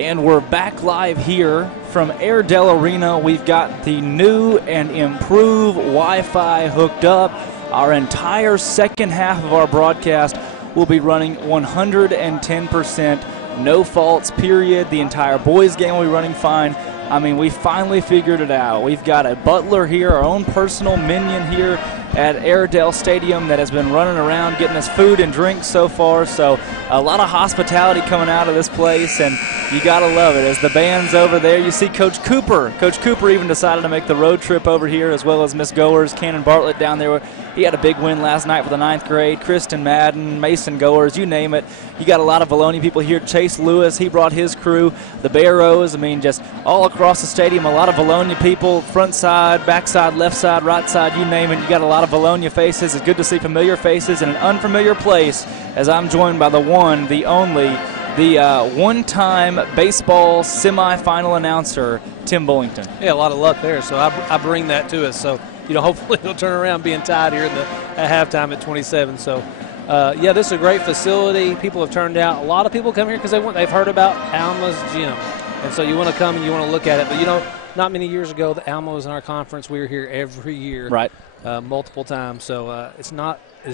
And we're back live here from Airedale Arena. We've got the new and improved Wi-Fi hooked up. Our entire second half of our broadcast will be running 110%, no faults, period. The entire boys game will be running fine. I mean, we finally figured it out. We've got a butler here, our own personal minion here at Airedale Stadium that has been running around getting us food and drinks so far. So a lot of hospitality coming out of this place, and you got to love it. As the band's over there, you see Coach Cooper. Coach Cooper even decided to make the road trip over here, as well as Miss Goers, Cannon Bartlett down there. He had a big win last night for the 9th grade. Kristen Madden, Mason Goers, you name it. You got a lot of Vilonia people here. Chase Lewis, he brought his crew. The Barrows, I mean, just all across the stadium, a lot of Vilonia people, front side, back side, left side, right side, you name it. You got a lot of Vilonia faces. It's good to see familiar faces in an unfamiliar place, as I'm joined by the one, the only, the one-time baseball semifinal announcer, Tim Bullington. Yeah, a lot of luck there, so I bring that to us. So, you know, hopefully it'll turn around being tied here at halftime at 27. So, yeah, this is a great facility. People have turned out. A lot of people come here because they've heard about Alma's gym. And so you want to come and you want to look at it. But, you know, not many years ago, the Alma was in our conference. We were here every year. Right. Multiple times. So it's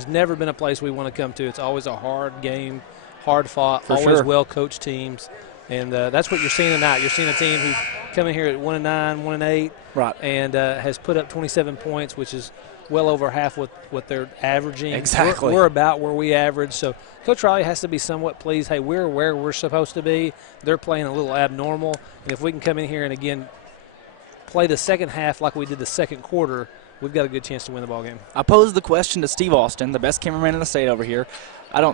never been a place we want to come to. It's always a hard game, hard fought, For always sure. well-coached teams. And that's what you're seeing tonight. You're seeing a team who's coming here at 1-9, 1-8. Right. And has put up 27 points, which is well over half what they're averaging. Exactly. We're about where we average. So Coach Riley has to be somewhat pleased. Hey, we're where we're supposed to be. They're playing a little abnormal. And if we can come in here and, again, play the second half like we did the second quarter, we've got a good chance to win the ball game. I posed the question to Steve Austin, the best cameraman in the state over here.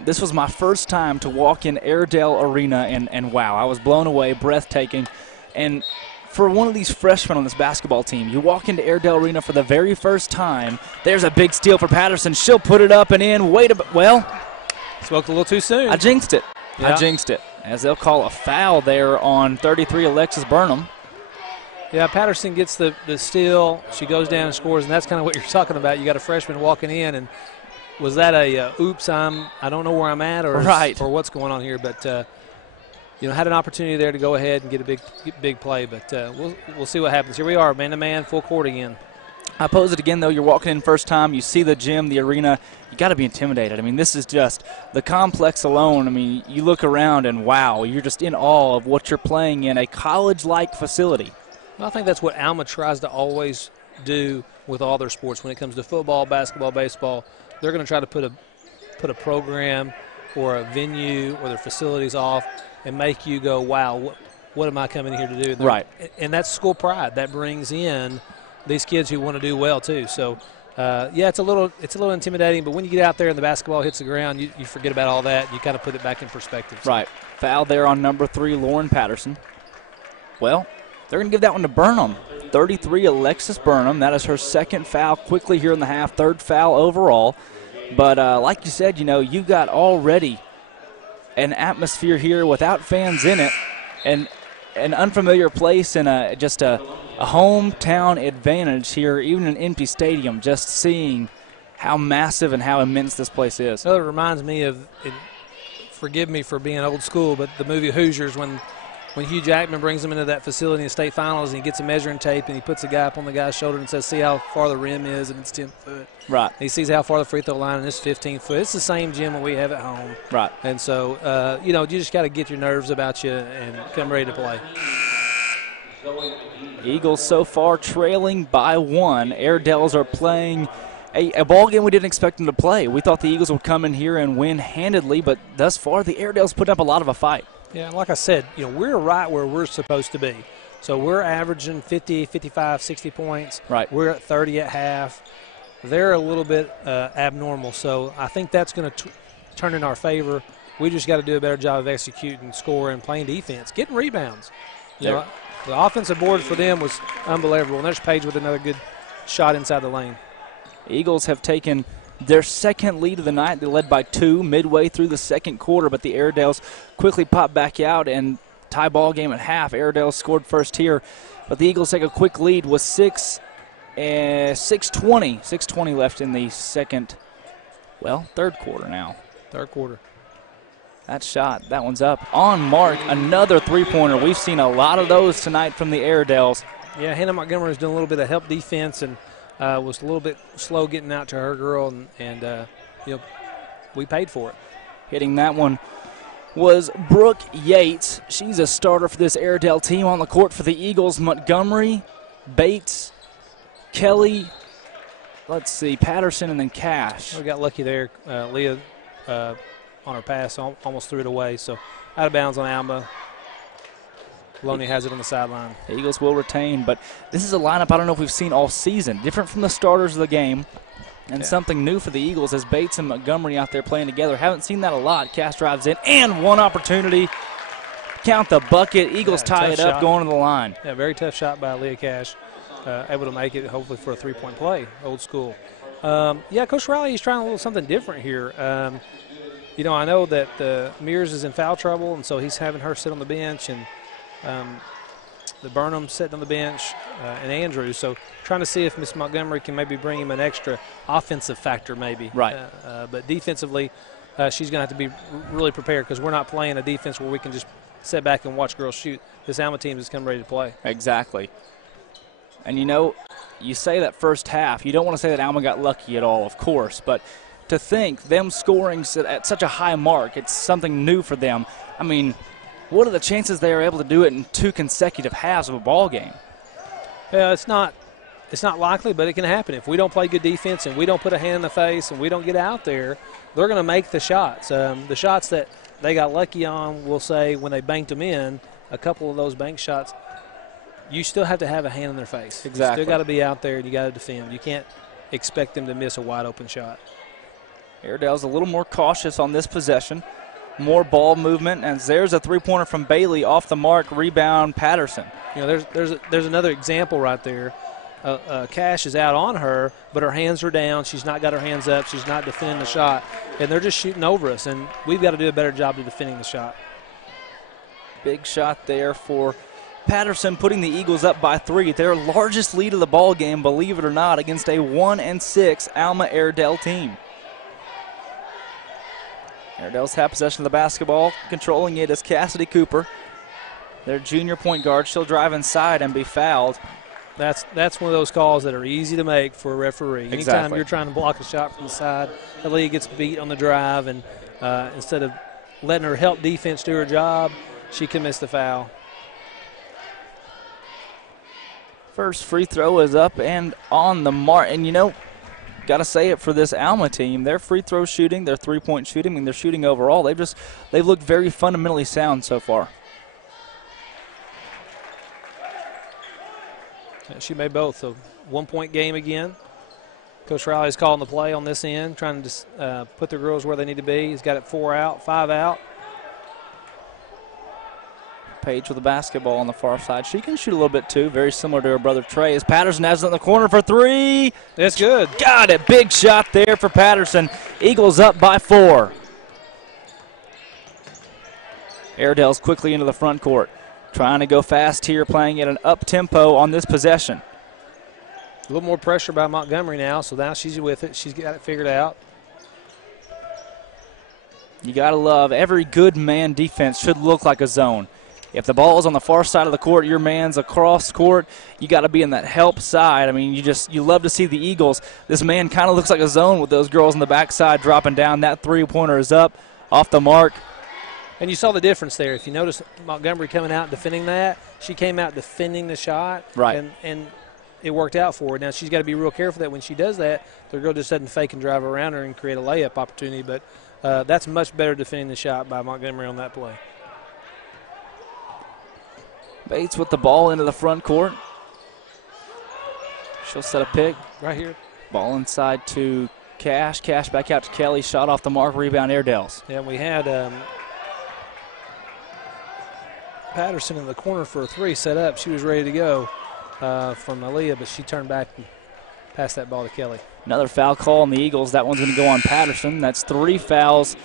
This was my first time to walk in Airedale Arena, and wow, I was blown away, breathtaking. And for one of these freshmen on this basketball team, you walk into Airedale Arena for the very first time. There's a big steal for Patterson. She'll put it up and in. Well, spoke a little too soon. I jinxed it. Yeah. I jinxed it, as they'll call a foul there on 33, Alexis Burnham. Yeah, Patterson gets the steal. She goes down and scores, and that's kind of what you're talking about. You got a freshman walking in, and was that a oops, I don't know where I'm at or what's going on here, but you know, had an opportunity there to go ahead and get a big play, but we'll see what happens. Here we are, man-to-man, full court again. I pose it again, though. You're walking in first time. You see the gym, the arena. You got to be intimidated. I mean, this is just the complex alone. I mean, you look around and, wow, you're just in awe of what you're playing in a college-like facility. Well, I think that's what Alma tries to always do with all their sports. When it comes to football, basketball, baseball, they're going to try to put a program or a venue or their facilities off and make you go, wow, what am I coming here to do? Right. And that's school pride. That brings in these kids who want to do well too. So, yeah, it's a little intimidating, but when you get out there and the basketball hits the ground, you forget about all that. You kind of put it back in perspective. So. Right. Foul there on number 3, Lauren Patterson. Well, they're going to give that one to Burnham. 33, Alexis Burnham. That is her second foul quickly here in the half, third foul overall. But like you said, you know, you got already an atmosphere here without fans in it, and an unfamiliar place, and just a hometown advantage here, even an empty stadium, just seeing how massive and how immense this place is. Well, it reminds me of, forgive me for being old school, but the movie Hoosiers, when Hugh Jackman brings them into that facility in the state finals and he gets a measuring tape and he puts a guy up on the guy's shoulder and says, see how far the rim is, and it's 10 foot. Right. He sees how far the free throw line, and it's 15 foot. It's the same gym that we have at home. Right. And so, you know, you just got to get your nerves about you and come ready to play. Eagles so far trailing by 1. Airedales are playing a ball game we didn't expect them to play. We thought the Eagles would come in here and win handedly, but thus far the Airedales put up a lot of a fight. Yeah, like I said, you know, we're right where we're supposed to be. So we're averaging 50, 55, 60 points. Right. We're at 30 at half. They're a little bit abnormal. So I think that's going to turn in our favor. We just got to do a better job of executing, scoring, playing defense, getting rebounds. You know, the offensive board for them was unbelievable. And there's Paige with another good shot inside the lane. Eagles have taken their second lead of the night. They led by 2 midway through the second quarter, but the Airedales quickly popped back out and tie ball game at half. Airedales scored first here, but the Eagles take a quick lead with 6:20 left in the third quarter now. Third quarter. That shot, that one's up. On mark, another three-pointer. We've seen a lot of those tonight from the Airedales. Yeah, Hannah Montgomery's doing a little bit of help defense and was a little bit slow getting out to her girl, and we paid for it. Hitting that one was Brooke Yates. She's a starter for this Airedale team. On the court for the Eagles, Montgomery, Bates, Kelly, let's see, Patterson, and then Cash. We got lucky there. Leah on her pass almost threw it away, so out of bounds on Alma. Vilonia has it on the sideline. The Eagles will retain, but this is a lineup I don't know if we've seen all season. Different from the starters of the game, and something new for the Eagles as Bates and Montgomery out there playing together. Haven't seen that a lot. Cash drives in, and one opportunity. Count the bucket. Eagles tie it up, going to the line. Yeah, very tough shot by Leah Cash. Able to make it, hopefully, for a three-point play. Old school. Coach Riley is trying a little something different here. I know that Mears is in foul trouble, and so he's having her sit on the bench, and the Burnham sitting on the bench, and Andrews. So trying to see if Miss Montgomery can maybe bring him an extra offensive factor maybe. Right. But defensively, she's going to have to be really prepared because we're not playing a defense where we can just sit back and watch girls shoot. This Alma team is coming ready to play. Exactly. And, you say that first half. You don't want to say that Alma got lucky at all, of course. But to think them scoring at such a high mark, it's something new for them. I mean, what are the chances they are able to do it in 2 consecutive halves of a ball game? It's not likely, but it can happen. If we don't play good defense and we don't put a hand in the face and we don't get out there, they're going to make the shots. The shots that they got lucky on, we'll say, when they banked them in, a couple of those bank shots, you still have to have a hand in their face. Exactly. You still got to be out there and you got to defend. You can't expect them to miss a wide-open shot. Airedale's a little more cautious on this possession. More ball movement, and there's a three-pointer from Bailey off the mark. Rebound, Patterson. There's another example right there. Cash is out on her, but her hands are down. She's not got her hands up. She's not defending the shot, and they're just shooting over us, and we've got to do a better job of defending the shot. Big shot there for Patterson, putting the Eagles up by 3. Their largest lead of the ball game, believe it or not, against a 1-6 Alma Airedale team. Airedale's have possession of the basketball. Controlling it is Cassidy Cooper. Their junior point guard. She'll drive inside and be fouled. That's one of those calls that are easy to make for a referee. Exactly. Anytime you're trying to block a shot from the side, the league gets beat on the drive, and instead of letting her help defense do her job, she commits the foul. First free throw is up and on the mark. And, got to say it for this Alma team. Their free throw shooting, their three-point shooting, and their shooting overall, they've looked very fundamentally sound so far. She made both. So 1-point game again. Coach Riley's calling the play on this end, trying to put the girls where they need to be. He's got it 4 out, 5 out. Page with the basketball on the far side. She can shoot a little bit too, very similar to her brother Trey. As Patterson has it in the corner for 3. That's good. Got it. Big shot there for Patterson. Eagles up by 4. Airedale's quickly into the front court. Trying to go fast here, playing at an up-tempo on this possession. A little more pressure by Montgomery now, so now she's with it. She's got it figured out. You got to love every good man defense should look like a zone. If the ball is on the far side of the court, your man's across court, you got to be in that help side. I mean, you love to see the Eagles. This man kind of looks like a zone with those girls on the backside dropping down. That three-pointer is up, off the mark. And you saw the difference there. If you notice Montgomery coming out and defending that, she came out defending the shot. Right. And it worked out for her. Now, she's got to be real careful that when she does that, the girl just doesn't fake and drive around her and create a layup opportunity. But that's much better defending the shot by Montgomery on that play. Bates with the ball into the front court. She'll set a pick. Right here. Ball inside to Cash. Cash back out to Kelly. Shot off the mark. Rebound Airedales. Yeah, we had Patterson in the corner for a 3 set up. She was ready to go from Aaliyah, but she turned back and passed that ball to Kelly. Another foul call on the Eagles. That one's going to go on Patterson. That's 3 fouls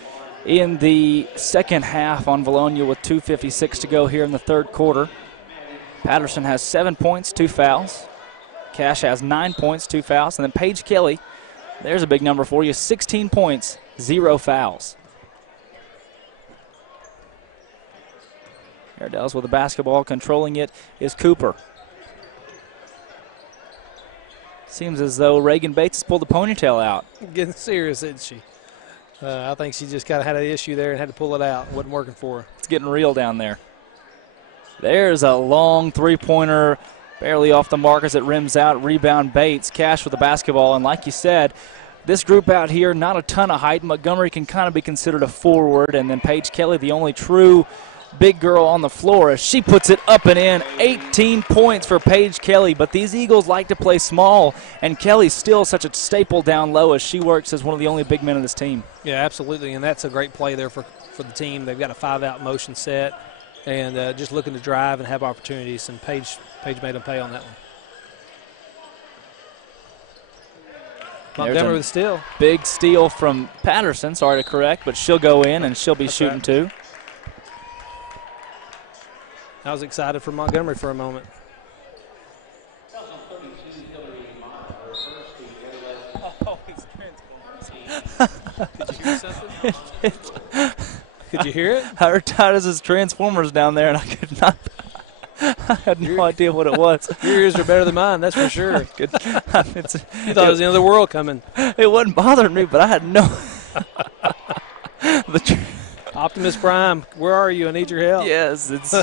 in the second half on Vilonia with 2:56 to go here in the third quarter. Patterson has 7 points, 2 fouls. Cash has 9 points, 2 fouls. And then Paige Kelly, there's a big number for you, 16 points, 0 fouls. Airedales with the basketball, controlling it is Cooper. Seems as though Reagan Bates has pulled the ponytail out. Getting serious, isn't she? I think she just kind of had an issue there and had to pull it out. It wasn't working for her. It's getting real down there. There's a long three-pointer, barely off the mark as it rims out. Rebound Bates, Cash with the basketball. And like you said, this group out here, not a ton of height. Montgomery can kind of be considered a forward. And then Paige Kelly, the only true big girl on the floor, as she puts it up and in. 18 points for Paige Kelly. But these Eagles like to play small, and Kelly's still such a staple down low as she works as one of the only big men of this team. Yeah, absolutely, and that's a great play there for the team. They've got a 5-out motion set and just looking to drive and have opportunities, and Paige made them pay on that one. Montgomery with a steal. Big steal from Patterson, sorry to correct, but she'll go in and she'll be shooting too. I was excited for Montgomery for a moment. Did you hear something? Could you hear it? I heard Titus's Transformers down there, and I could not. I had no idea what it was. Your ears are better than mine, that's for sure. You thought it was the end of the world coming. It wasn't bothering me, but I had no. Optimus Prime, where are you? I need your help. Yes, it's.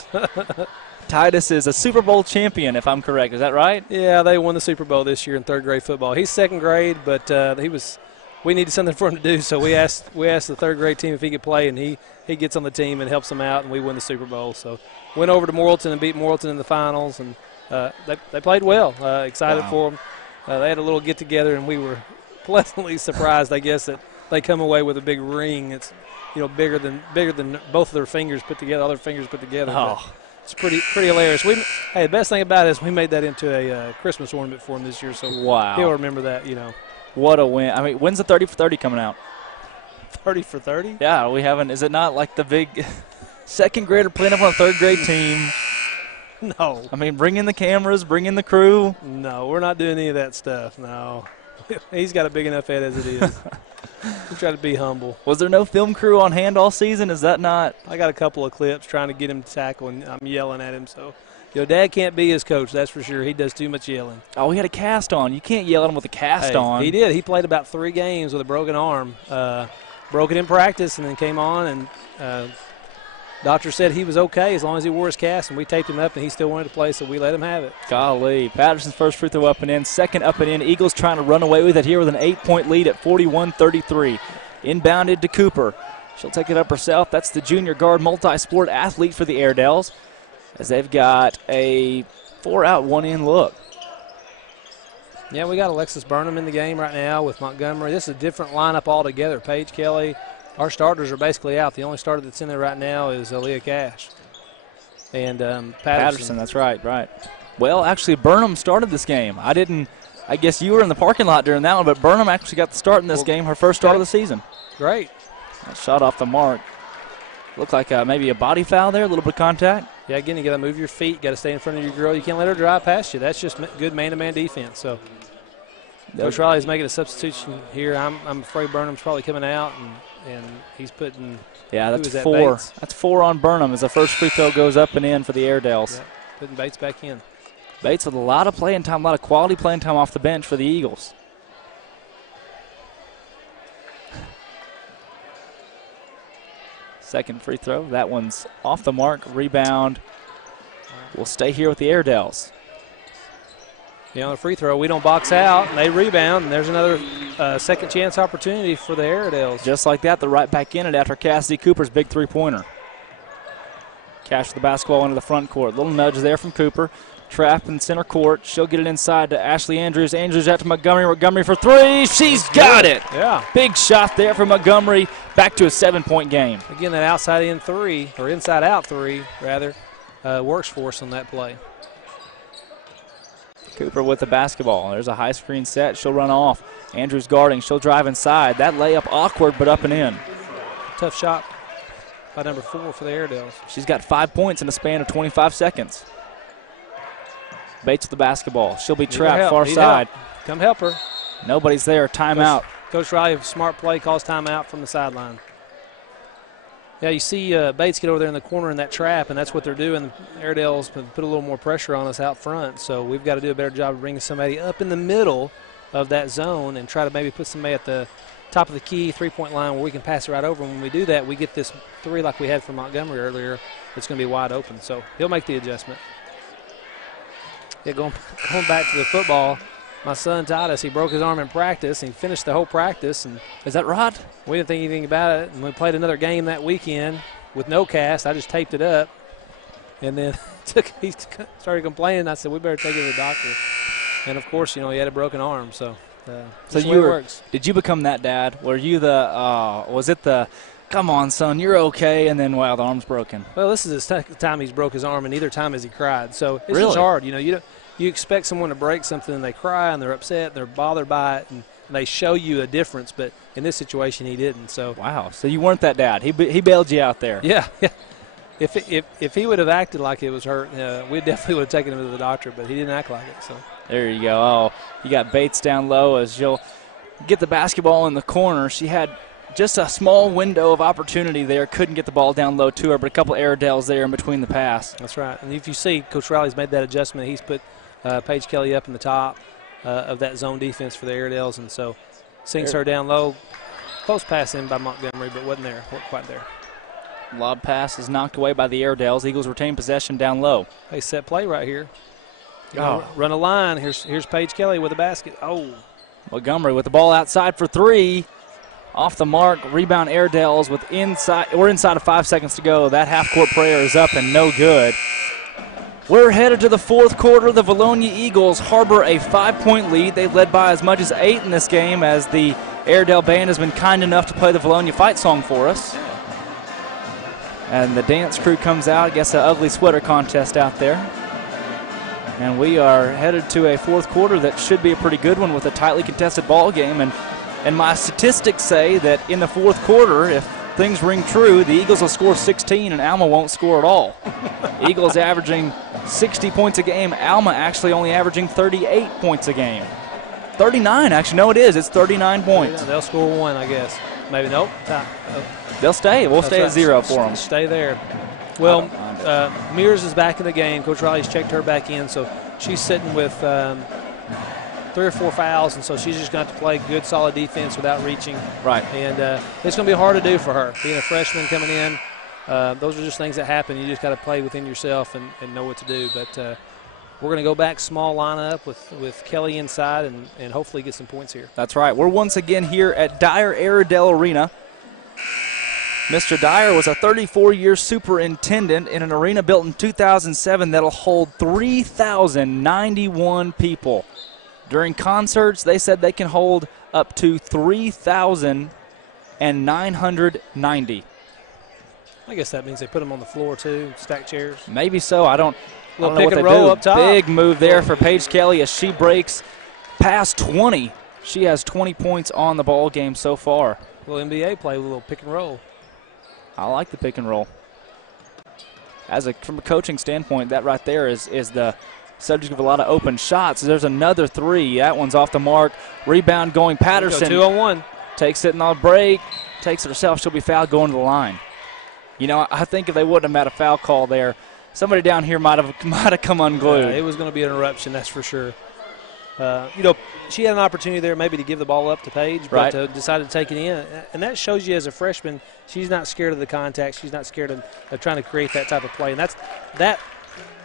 Titus is a Super Bowl champion, if I'm correct. Is that right? Yeah, they won the Super Bowl this year in third-grade football. He's second grade, but we needed something for him to do, so we asked the third-grade team if he could play, and he gets on the team and helps them out, and we win the Super Bowl. So went over to Morrilton and beat Morrilton in the finals, and they played well. Excited for them. They had a little get-together, and we were pleasantly surprised, I guess, that they come away with a big ring. It's bigger than both of their fingers put together, other fingers put together. Oh. It's pretty hilarious. The best thing about it is we made that into a Christmas ornament for him this year, so wow. He'll remember that, What a win. I mean, when's the 30 for 30 coming out? 30 for 30? Yeah, we haven't. Is it not like the big second grader playing up on a third grade team? No. I mean, bring in the cameras, bring in the crew. No, we're not doing any of that stuff, no. He's got a big enough head as it is. We try to be humble. Was there no film crew on hand all season? Is that not? I got a couple of clips trying to get him to tackle, and I'm yelling at him. So, Dad can't be his coach, that's for sure. He does too much yelling. Oh, he had a cast on. You can't yell at him with a cast on. He did. He played about 3 games with a broken arm. Broke it in practice and then came on, and doctor said he was okay as long as he wore his cast, and we taped him up, and he still wanted to play, so we let him have it. Golly. Patterson's first free throw up and in. Second up and in. Eagles trying to run away with it here with an 8-point lead at 41-33. Inbounded to Cooper. She'll take it up herself. That's the junior guard multi-sport athlete for the Airedales, as they've got a 4-out, 1-in look. Yeah, we got Alexis Burnham in the game right now with Montgomery. This is a different lineup altogether. Paige Kelly. Our starters are basically out. The only starter that's in there right now is Aaliyah Cash. And Patterson. That's right. Well, actually, Burnham started this game. I guess you were in the parking lot during that one, but Burnham actually got the start in this game, her first start of the season. Great. That shot off the mark. Looked like maybe a body foul there, a little bit of contact. Yeah, again, you got to move your feet. Got to stay in front of your girl. You can't let her drive past you. That's just good man-to-man defense. So Coach Riley's making a substitution here. I'm afraid Burnham's probably coming out, and he's putting. Yeah, that's 4. Bates? That's 4 on Burnham as the first free throw goes up and in for the Airedales. Yeah, putting Bates back in. Bates with a lot of playing time, a lot of quality playing time off the bench for the Eagles. Second free throw. That one's off the mark. Rebound will stay here with the Airedales. On the free throw, we don't box out, and they rebound, and there's another second chance opportunity for the Airedales. Just like that, they're right back in it after Cassidy Cooper's big three-pointer. Cash the basketball into the front court. Little nudge there from Cooper. Trap in center court. She'll get it inside to Ashley Andrews. Andrews out to Montgomery. Montgomery for 3. She's got it. Yeah. Big shot there for Montgomery. Back to a 7-point game. Again, that outside-in 3, or inside-out 3, rather, works for us on that play. Cooper with the basketball. There's a high screen set. She'll run off. Andrews guarding. She'll drive inside. That layup awkward, but up and in. Tough shot by number 4 for the Airedales. She's got 5 points in a span of 25 seconds. Bates with the basketball. She'll be trapped far side. Come help her. Nobody's there. Timeout. Coach Riley, smart play, calls timeout from the sideline. Yeah, you see Bates get over there in the corner in that trap, and that's what they're doing. Airedale's put a little more pressure on us out front, so we've got to do a better job of bringing somebody up in the middle of that zone and try to maybe put somebody at the top of the key three-point line where we can pass it right over. And when we do that, we get this three like we had from Montgomery earlier. It's going to be wide open, so he'll make the adjustment. Yeah, going back to the football, my son taught us he broke his arm in practice, and he finished the whole practice. And is that right? We didn't think anything about it, and we played another game that weekend with no cast. I just taped it up, and then he started complaining. I said, we better take it to the doctor. And, of course, he had a broken arm, so did you become that dad? Were you was it the, come on, son, you're okay, and then, wow, the arm's broken? Well, this is the second time he's broke his arm, and neither time has he cried. So it's really just hard. You expect someone to break something, and they cry, and they're upset, and they're bothered by it, and they show you a difference. But in this situation, he didn't. So wow. So you weren't that dad. He bailed you out there. Yeah. If he would have acted like it was hurt, we definitely would have taken him to the doctor, but he didn't act like it. So there you go. Oh, you got Bates down low as you'll get the basketball in the corner. She had just a small window of opportunity there. Couldn't get the ball down low to her, but a couple Airedales there in between the pass. That's right. And if you see, Coach Riley's made that adjustment. He's put Paige Kelly up in the top of that zone defense for the Airedales, and so sinks her down low. Close pass in by Montgomery, but wasn't quite there. Lob pass is knocked away by the Airedales. Eagles retain possession down low. Hey, set play right here. Run a line. Here's Paige Kelly with a basket. Oh. Montgomery with the ball outside for three. Off the mark. Rebound Airedales with we're inside of 5 seconds to go. That half-court prayer is up and no good. We're headed to the fourth quarter. The Vilonia Eagles harbor a 5-point lead. They've led by as much as 8 in this game as the Airedale Band has been kind enough to play the Vilonia fight song for us. And the dance crew comes out. I guess an ugly sweater contest out there. And we are headed to a fourth quarter that should be a pretty good one with a tightly contested ball game. And my statistics say that in the fourth quarter, if things ring true, the Eagles will score 16 and Alma won't score at all. Eagles averaging 60 points a game. Alma actually only averaging 38 points a game. 39, actually. No, it is. It's 39 points. They'll score one, I guess. Maybe nope. They'll stay. We'll stay at 0 for them. Stay there. Well, Mears is back in the game. Coach Riley's checked her back in, so she's sitting with 3 or 4 fouls, and so she's just going to have to play good, solid defense without reaching. Right. And it's going to be hard to do for her. Being a freshman coming in, those are just things that happen. You just got to play within yourself and know what to do. But we're going to go back small lineup with Kelly inside and hopefully get some points here. That's right. We're once again here at Dyer Airedale Arena. Mr. Dyer was a 34-year superintendent in an arena built in 2007 that'll hold 3,091 people. During concerts, they said they can hold up to 3,990. I guess that means they put them on the floor, too, stack chairs. Maybe so. I don't know pick what and they roll do. up top. Big move there for Paige Kelly as she breaks past 20. She has 20 points on the ball game so far. A little NBA play, a little pick and roll. I like the pick and roll. From a coaching standpoint, that right there is the subject of a lot of open shots. There's another three. That one's off the mark. Rebound going Patterson. 2-on-1. Takes it in the break. Takes it herself. She'll be fouled going to the line. I think if they wouldn't have had a foul call there, somebody down here might have come unglued. It was going to be an interruption, that's for sure. She had an opportunity there maybe to give the ball up to Paige, but decided to take it in. And that shows you as a freshman, she's not scared of the contact. She's not scared of trying to create that type of play. And that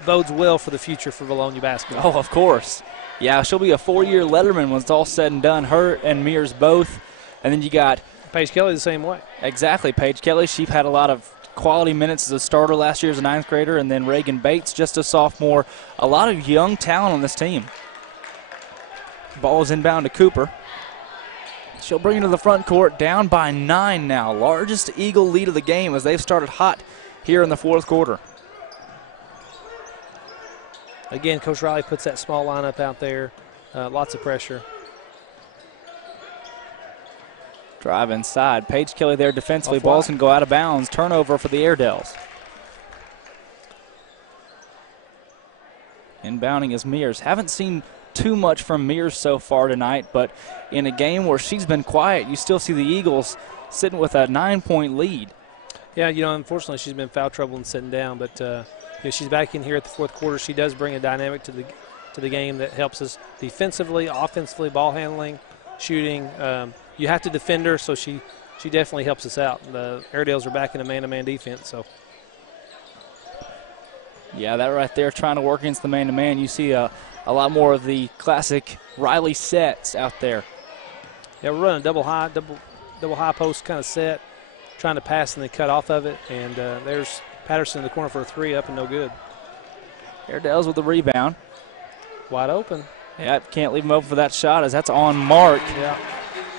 bodes well for the future for Vilonia basketball. Oh, of course. Yeah, she'll be a 4-year letterman when it's all said and done, her and Mears both. And then you got Paige Kelly the same way. Exactly. Paige Kelly, she had a lot of quality minutes as a starter last year as a 9th grader, and then Reagan Bates, just a sophomore. A lot of young talent on this team. Ball is inbound to Cooper. She'll bring it to the front court, down by 9 now. Largest Eagle lead of the game as they've started hot here in the fourth quarter. Again, Coach Riley puts that small lineup out there. Lots of pressure. Drive inside. Paige Kelly there defensively. Ball's can go out of bounds. Turnover for the Airedales. Inbounding is Mears. Haven't seen too much from Mears so far tonight, but in a game where she's been quiet, you still see the Eagles sitting with a 9-point lead. Yeah, unfortunately she's been foul trouble and sitting down, but she's back in here at the fourth quarter. She does bring a dynamic to the game that helps us defensively, offensively, ball handling, shooting. You have to defend her, so she definitely helps us out. The Airedales are back in a man-to-man defense, so. Yeah, that right there, trying to work against the man-to-man. You see a lot more of the classic Riley sets out there. Yeah, we're running double high post kind of set, trying to pass and then cut off of it. And there's Patterson in the corner for a three, up and no good. Airedales with the rebound. Wide open. Yeah, can't leave him open for that shot as that's on mark. Yeah.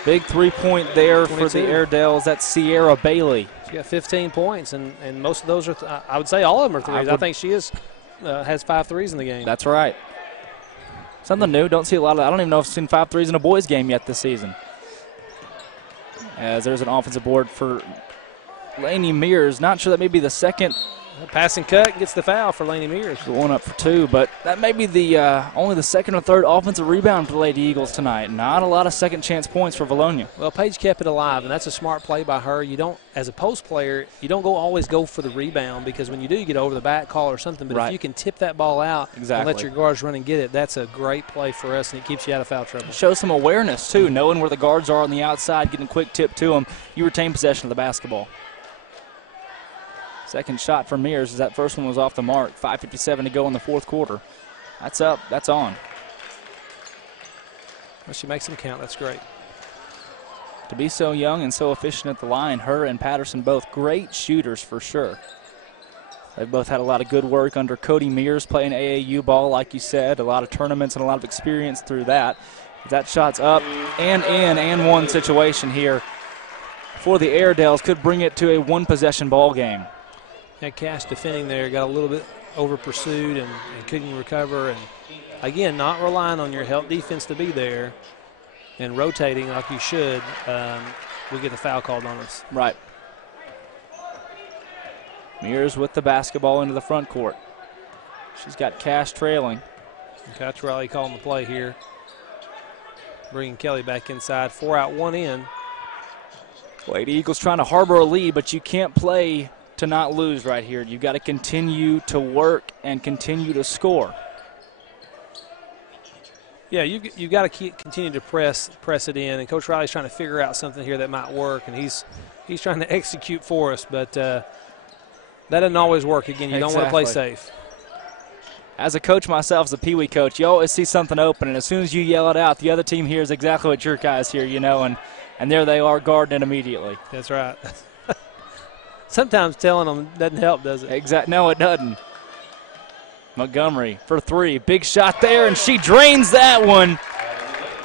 Big three-point there 22. for the Airedales. That's Sierra Bailey. She got 15 points, and most of those are, I would say all of them are threes. I think she has 5 threes in the game. That's right. Something new. Don't see a lot of. I don't even know if I've seen 5 threes in a boys game yet this season. As there's an offensive board for Laney Mears. Not sure that may be the second. Passing cut gets the foul for Laney Mears. Going up for 2, but that may be the only the second or third offensive rebound for the Lady Eagles tonight. Not a lot of second chance points for Vilonia. Well, Paige kept it alive, and that's a smart play by her. You don't, as a post player, you don't always go for the rebound, because when you do, you get over the back call or something. But if you can tip that ball out and let your guards run and get it, that's a great play for us, and it keeps you out of foul trouble. Shows some awareness, too, knowing where the guards are on the outside, getting a quick tip to them. You retain possession of the basketball. Second shot for Mears as that first one was off the mark. 5:57 to go in the fourth quarter. That's up. That's on. Well, she makes them count. That's great. To be so young and so efficient at the line, her and Patterson both great shooters for sure. They've both had a lot of good work under Cody Mears playing AAU ball, like you said. A lot of tournaments and a lot of experience through that. That shot's up and in and one situation here for the Airedales. Could bring it to a one-possession ball game. That Cash defending there got a little bit over pursued and couldn't recover. And again, not relying on your help defense to be there and rotating like you should, we get the foul called on us. Right. Mears with the basketball into the front court. She's got Cash trailing. Coach Riley calling the play here. Bringing Kelly back inside. 4 out, 1 in. Lady Eagles trying to harbor a lead, but you can't play to not lose right here. You've got to continue to work and continue to score. Yeah, you've got to continue to press it in, and Coach Riley's trying to figure out something here that might work, and he's trying to execute for us, but that doesn't always work. Again, you don't want to play safe. As a coach myself, as a Pee Wee coach, you always see something open, and as soon as you yell it out, the other team hears exactly what your guys hear, and there they are guarding it immediately. That's right. Sometimes telling them doesn't help, does it? No, it doesn't. Montgomery for 3. Big shot there, and she drains that one.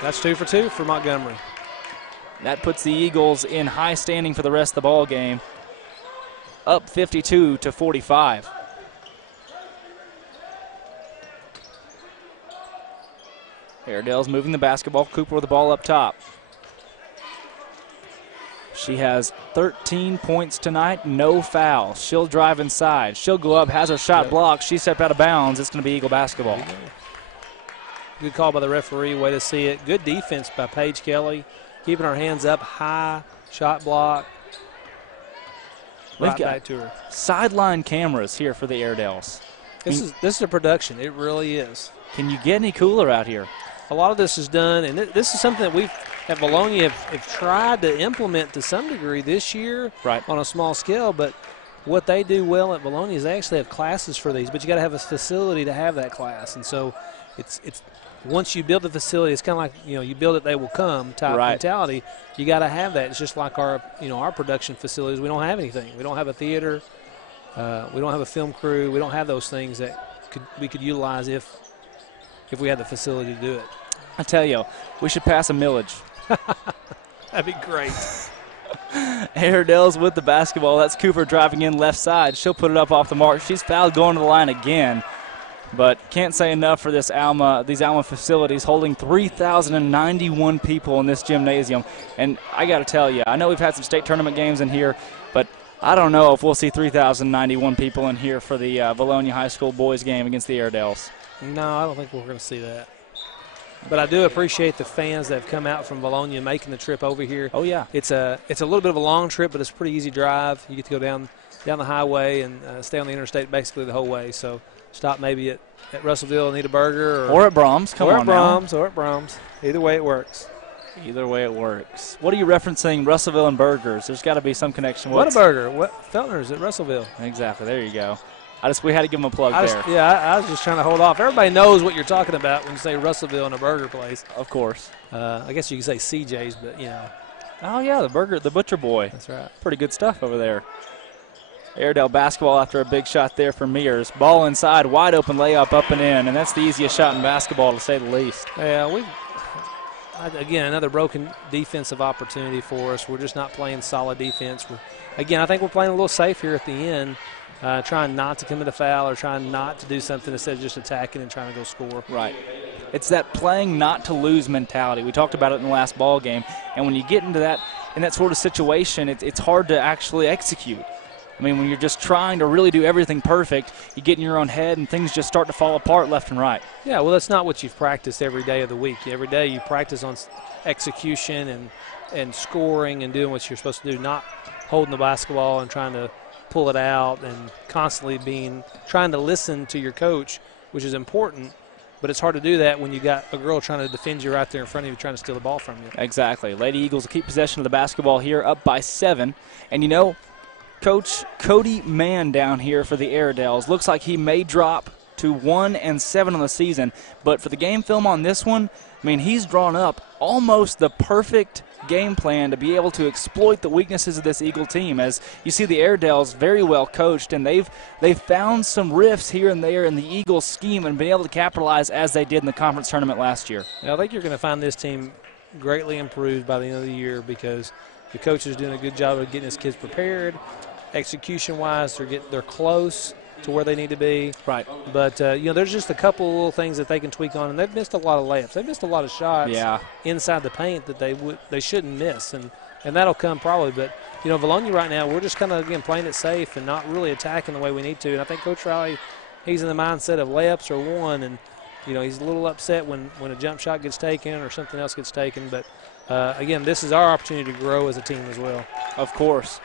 That's 2 for 2 for Montgomery. That puts the Eagles in high standing for the rest of the ball game. Up 52-45. Airedale's moving the basketball. Cooper with the ball up top. She has 13 points tonight, no fouls. She'll drive inside. She'll go up, has her shot blocked. She stepped out of bounds. It's going to be Eagle basketball. Good call by the referee. Way to see it. Good defense by Paige Kelly. Keeping her hands up high, shot block. We've got sideline cameras here for the Airedales. This is a production. It really is. Can you get any cooler out here? A lot of this is done, and this is something that we've at Vilonia have tried to implement to some degree this year on a small scale. But what they do well at Vilonia is they actually have classes for these, but you got to have a facility to have that class. And so it's once you build the facility, it's kind of like, you build it, they will come type mentality. You got to have that. It's just like our production facilities. We don't have anything. We don't have a theater. We don't have a film crew. We don't have those things that we could utilize if we had the facility to do it. I tell you, we should pass a millage. That'd be great. Airedales with the basketball. That's Cooper driving in left side. She'll put it up off the mark. She's fouled going to the line again. But can't say enough for these Alma facilities, holding 3,091 people in this gymnasium. And I got to tell you, I know we've had some state tournament games in here, but I don't know if we'll see 3,091 people in here for the Vilonia High School boys game against the Airedales. No, I don't think we're going to see that. But I do appreciate the fans that have come out from Vilonia making the trip over here. Oh, yeah. It's a little bit of a long trip, but it's a pretty easy drive. You get to go down the highway and stay on the interstate basically the whole way. So stop maybe at Russellville and eat a burger. Or at Brahms. Or at Brahms. Either way it works. Either way it works. What are you referencing, Russellville and burgers? There's got to be some connection. Whataburger. Feltner's at Russellville. Exactly. There you go. We had to give them a plug there. I was just trying to hold off. Everybody knows what you're talking about when you say Russellville and a burger place. Of course. I guess you could say CJ's, but, you know. Oh, yeah, the Butcher Boy. That's right. Pretty good stuff over there. Airedale basketball after a big shot there for Mears. Ball inside, wide open layup up and in, and that's the easiest shot in basketball to say the least. Yeah, again, another broken defensive opportunity for us. We're just not playing solid defense. I think we're playing a little safe here at the end. Trying not to commit a foul or trying not to do something instead of just attacking and trying to go score. Right. It's that playing not to lose mentality. We talked about it in the last ball game. And when you get into that sort of situation, it's hard to actually execute. I mean, when you're just trying to really do everything perfect, you get in your own head and things just start to fall apart left and right. Yeah, well, that's not what you've practiced every day of the week. Every day you practice on execution and scoring and doing what you're supposed to do, not holding the basketball and trying to pull it out and constantly trying to listen to your coach, which is important, but it's hard to do that when you got a girl trying to defend you right there in front of you trying to steal the ball from you. Exactly. Lady Eagles will keep possession of the basketball here, up by 7. And, you know, Coach Cody Mann down here for the Airedales looks like he may drop to 1-7 on the season, but for the game film on this one, I mean, he's drawn up almost the perfect game plan to be able to exploit the weaknesses of this Eagle team. As you see, the Airedales very well coached, and they've found some rifts here and there in the Eagles scheme and been able to capitalize as they did in the conference tournament last year. Yeah, I think you're going to find this team greatly improved by the end of the year because the coach is doing a good job of getting his kids prepared. Execution-wise, they're close to where they need to be. Right. But, there's just a couple little things that they can tweak on, and they've missed a lot of layups. They've missed a lot of shots inside the paint that they shouldn't miss, and that'll come probably. But, Vilonia right now, we're just kind of, again, playing it safe and not really attacking the way we need to. And I think Coach Riley, he's in the mindset of layups or one, and, he's a little upset when a jump shot gets taken or something else gets taken. But, again, this is our opportunity to grow as a team as well. Of course.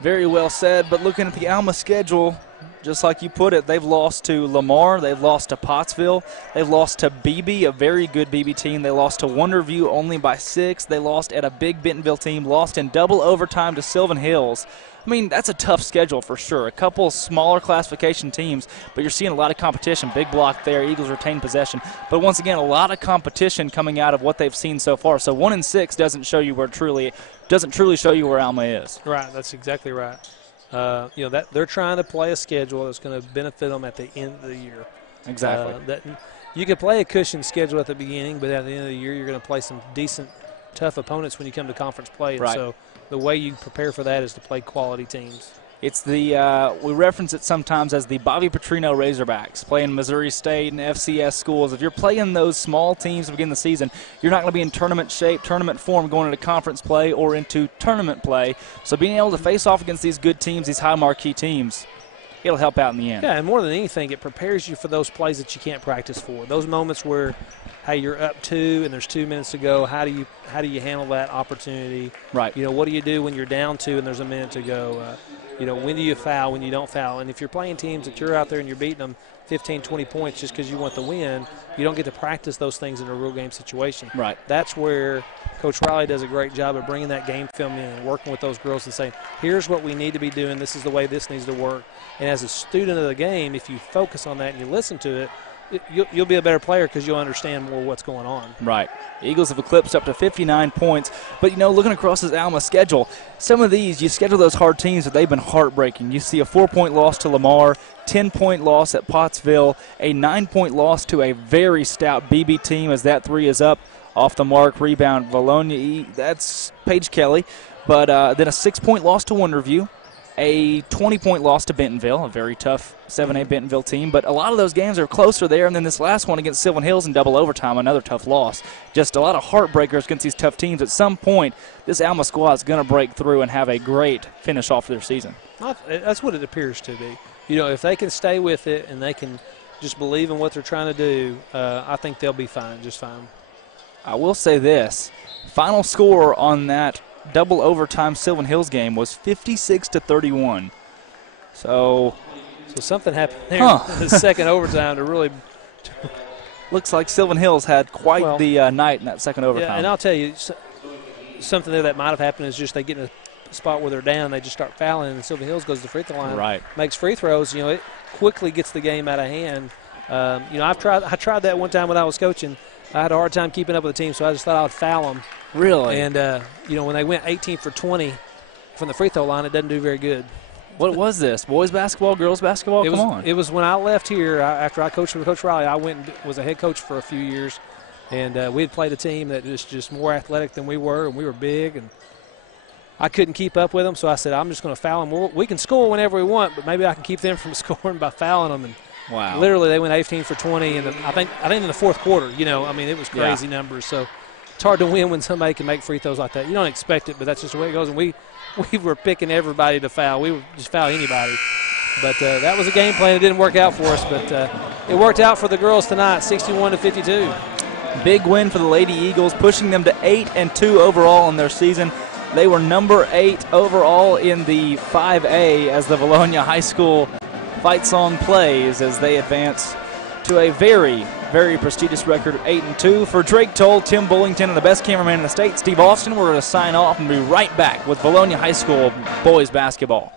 Very well said, but looking at the Alma schedule, just like you put it, they've lost to Lamar, they've lost to Pottsville, they've lost to Beebe, a very good Beebe team. They lost to Wonderview only by 6. They lost at a big Bentonville team, lost in double overtime to Sylvan Hills. I mean, that's a tough schedule for sure. A couple smaller classification teams, but you're seeing a lot of competition. Big block there. Eagles retain possession. But once again, a lot of competition coming out of what they've seen so far. So 1-6 doesn't truly show you where Alma is. Right. That's exactly right. That they're trying to play a schedule that's going to benefit them at the end of the year. Exactly. You can play a cushion schedule at the beginning, but at the end of the year, you're going to play some decent, tough opponents when you come to conference play. Right. And so the way you prepare for that is to play quality teams. It's we reference it sometimes as the Bobby Petrino Razorbacks, playing Missouri State and FCS schools. If you're playing those small teams to begin the season, you're not going to be in tournament shape, tournament form going into conference play or into tournament play. So being able to face off against these good teams, these high marquee teams, it'll help out in the end. Yeah, and more than anything, it prepares you for those plays that you can't practice for. Those moments where, hey, you're up 2 and there's 2 minutes to go. How do you handle that opportunity? Right. What do you do when you're down 2 and there's a minute to go? When do you foul, when you don't foul? And if you're playing teams that you're out there and you're beating them 15, 20 points just because you want the win, you don't get to practice those things in a real game situation. Right. That's where Coach Riley does a great job of bringing that game film in and working with those girls and saying, here's what we need to be doing. This is the way this needs to work. And as a student of the game, if you focus on that and you listen to it, you'll be a better player because you'll understand more what's going on. Right. Eagles have eclipsed up to 59 points. But, looking across this Alma schedule, some of these, you schedule those hard teams, but they've been heartbreaking. You see a 4-point loss to Lamar, 10-point loss at Pottsville, a 9-point loss to a very stout BB team as that 3 is up off the mark. Rebound, Vilonia, that's Paige Kelly. But then a 6-point loss to Wonderview. A 20-point loss to Bentonville, a very tough 7A Bentonville team. But a lot of those games are closer there. And then this last one against Sylvan Hills in double overtime, another tough loss. Just a lot of heartbreakers against these tough teams. At some point, this Alma squad is going to break through and have a great finish off their season. That's what it appears to be. If they can stay with it and they can just believe in what they're trying to do, I think they'll be fine, just fine. I will say this. Final score on that double overtime Sylvan Hills game was 56-31. So something happened there in the second overtime to really. Looks like Sylvan Hills had quite the night in that second overtime. Yeah, and I'll tell you, something there that might have happened is just they get in a spot where they're down, they just start fouling, and Sylvan Hills goes to the free throw line, right? Makes free throws. It quickly gets the game out of hand. I tried that one time when I was coaching. I had a hard time keeping up with the team, so I just thought I would foul them. Really? And when they went 18 for 20 from the free throw line, it doesn't do very good. What was this? Boys basketball, girls basketball? Come on. It was when I left here, after I coached with Coach Riley, I went and was a head coach for a few years. And we had played a team that was just more athletic than we were, and we were big. And I couldn't keep up with them, so I said, I'm just going to foul them. We can score whenever we want, but maybe I can keep them from scoring by fouling them. And wow. Literally, they went 18 for 20, and I think in the fourth quarter, it was crazy numbers. So it's hard to win when somebody can make free throws like that. You don't expect it, but that's just the way it goes. And we were picking everybody to foul. We would just foul anybody. But that was a game plan. It didn't work out for us, but it worked out for the girls tonight, 61-52. Big win for the Lady Eagles, pushing them to 8-2 overall in their season. They were number 8 overall in the 5A as the Vilonia High School fight song plays as they advance to a very, very prestigious record of 8-2. For Drake Toll, Tim Bullington, and the best cameraman in the state, Steve Austin, we're going to sign off and be right back with Vilonia High School boys basketball.